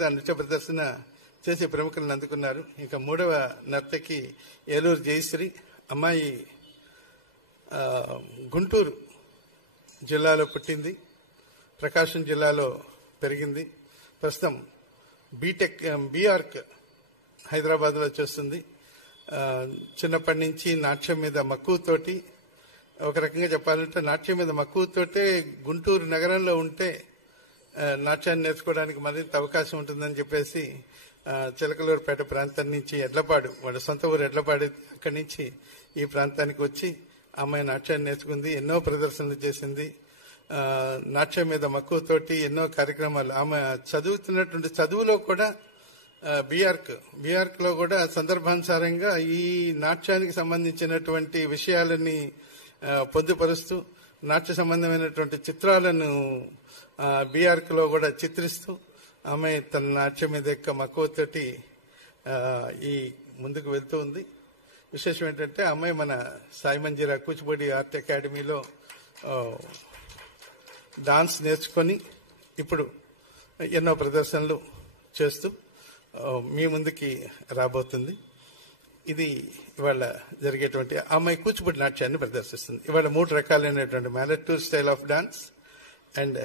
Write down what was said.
నృత్య ప్రదర్శన చేసి ప్రముఖులను అందుకున్నారు. ఇక మూడవ నర్తకి ఏలూరు జయశ్రీ. అమ్మాయి గుంటూరు జిల్లాలో పుట్టింది, ప్రకాశం జిల్లాలో పెరిగింది. ప్రస్తుతం బీటెక్ బీఆర్క్ హైదరాబాద్లో చేస్తుంది. చిన్నప్పటి నుంచి నాట్యం మీద మక్కువతోటి, ఒక రకంగా చెప్పాలంటే నాట్యం మీద మక్కువతోటే గుంటూరు నగరంలో ఉంటే నాట్యాన్ని నేర్చుకోవడానికి మరింత అవకాశం ఉంటుందని చెప్పేసి చిలకలూరుపేట ప్రాంతం నుంచి ఎడ్లపాడు, వాళ్ళ సొంత ఊరు ఎడ్లపాడు, అక్కడి నుంచి ఈ ప్రాంతానికి వచ్చి అమ్మాయి నాట్యాన్ని నేర్చుకుంది. ఎన్నో ప్రదర్శనలు చేసింది. నాట్యం మీద మక్కువతోటి ఎన్నో కార్యక్రమాలు. ఆమె చదువుతున్నటువంటి చదువులో కూడా బీఆర్క్ లో కూడా సందర్భానుసారంగా ఈ నాట్యానికి సంబంధించినటువంటి విషయాలని పొందుపరుస్తూ నాట్య సంబంధమైనటువంటి చిత్రాలను బీఆర్క్ లో కూడా చిత్రిస్తూ ఆమె తన నాట్యం మీద యొక్క మక్కువతోటి ఈ ముందుకు వెళ్తూ ఉంది. విశేషం ఏంటంటే అమ్మాయి మన సాయి మంజీరా కూచిపూడి ఆర్ట్ అకాడమీలో డాన్స్ నేర్చుకొని ఇప్పుడు ఎన్నో ప్రదర్శనలు చేస్తూ మీ ముందుకి రాబోతుంది. ఇది ఇవాళ జరిగేటువంటి అమ్మాయి కూచిపూడి నాట్యాన్ని ప్రదర్శిస్తుంది. ఇవాళ 3 రకాలైనటువంటి malate style of dance and